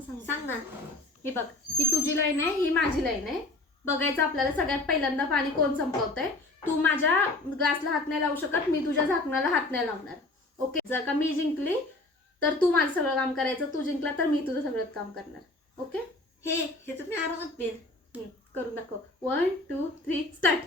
सांग ना. ही बघ, ही तुझी लाईन आहे, ही माझी लाईन आहे. बघायचं आपल्याला सगळ्यात पहिल्यांदा पाणी कोण संपवतंय. तू माझ्या ग्लासला हात नाही लावू शकत, मी तुझ्या झाकणाला हात नाही लावणार. ओके. जर का मी जिंकली तर तू माझं सगळं काम करायचं, तू जिंकला तर मी तुझं सगळं काम करणार. ओके. हे तर मी आरामात पेन करून दाखव. 1 2 3 स्टार्ट.